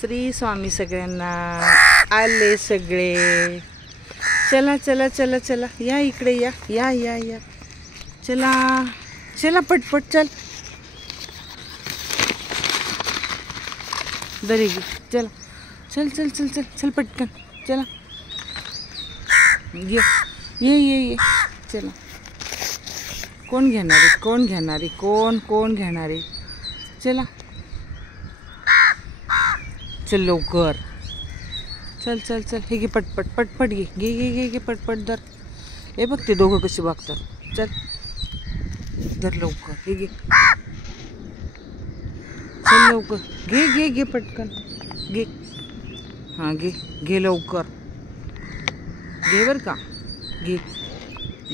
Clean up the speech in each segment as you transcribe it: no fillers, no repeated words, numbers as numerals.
श्री स्वामी सगळ्यांना आले सगळे। चला चला चला चला या इकडे या या या या चला चला पटपट चल दरी गी चला चल चल चल चल चल पटकन चला ये चला। कोण घेणारी कोण घेणारी कोण घेणारी चला चल लवकर चल चल चल हे घे पटपट पटपट घे घे घे घे घे पटपट धर। हे बघ ते दोघं कशी बघतात। चल धर लवकर हे घे चल लवकर घे घे घे पटकन घे हां घे घे लवकर घे बर का घे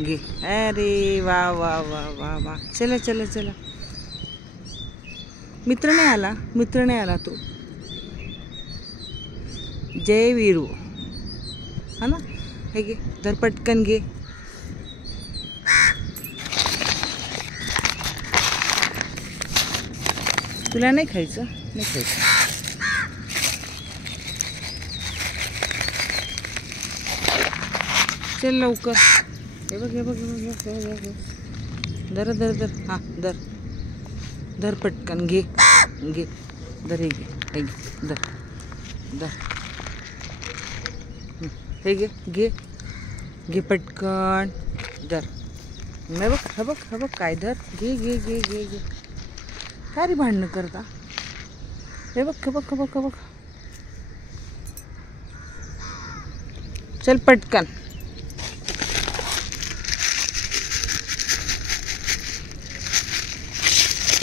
घे। अरे वा वा वा वा वा चला चला चला। मित्र नाही आला तू जय वीरू हा ना हे घे धर पटकन घे। तुला नाही खायचं नाही खायचं चल लवकर हे बघ हे बघ धर धर धर हां धर धर पटकन घे घे धर हे घे धर धर हे घे घे घे पटकन धर। नाही बघ हा बघ काय धर घे घे घे घे घे काय रे भांडणं करता। हे बघ चल पटकन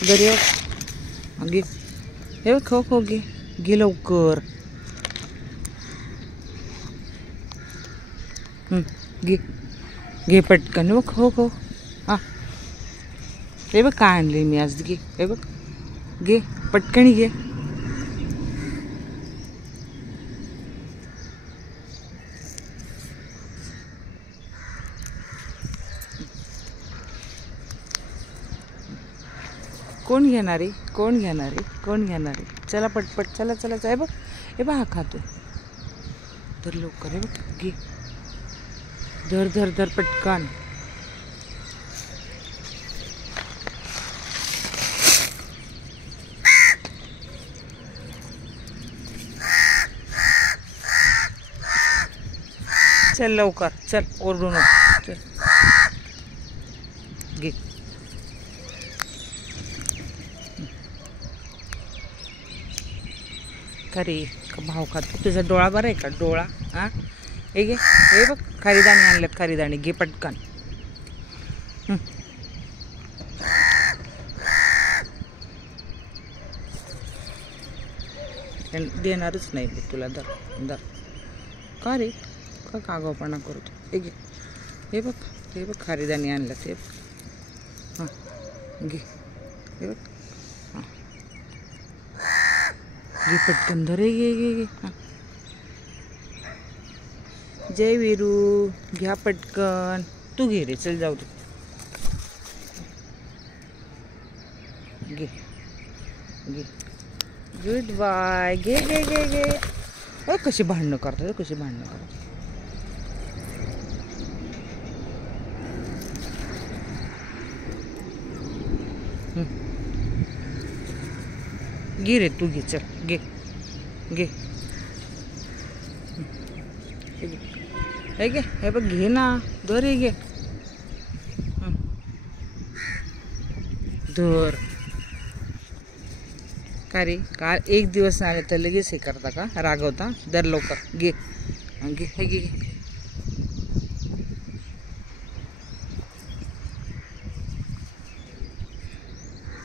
घे हे बघ खो घे घे लवकर घे घे पटकन बघ खो हां हे बघ काय आणले मी आज घे हे बघ घे पटकन घे। कोण घेणारी चला पटपट चला चला हे बघ हा खातो तर लवकर हे बघ घे धर धर धर पटकन चल लवकर चल ओरडू नको चल घे खरे भाव खातो तुझा डोळा बरा आहे का डोळा हां हे घे हे बघ खरीदाणी आणलं खरीदाणी घे पटकन देणारच नाही बघ तुला धर धर का रे का कागवपणा करतो हे बघ खरीदाणी आणलं ते हां घे हे बघ हां घे पटकन धर घे घे घे हां जय वीरू घ्या पटकन तू घे रे चल जाऊ दे घे घे गुड बाय घे घे घे घे अरे कशी भांडणं करतात घे रे तू घे चल घे घे हे घे हे बघ घे ना धर हे घे धर का रे काल एक दिवस आले तर लगेच हे करता का रागवता धर लवकर घे घे हे घे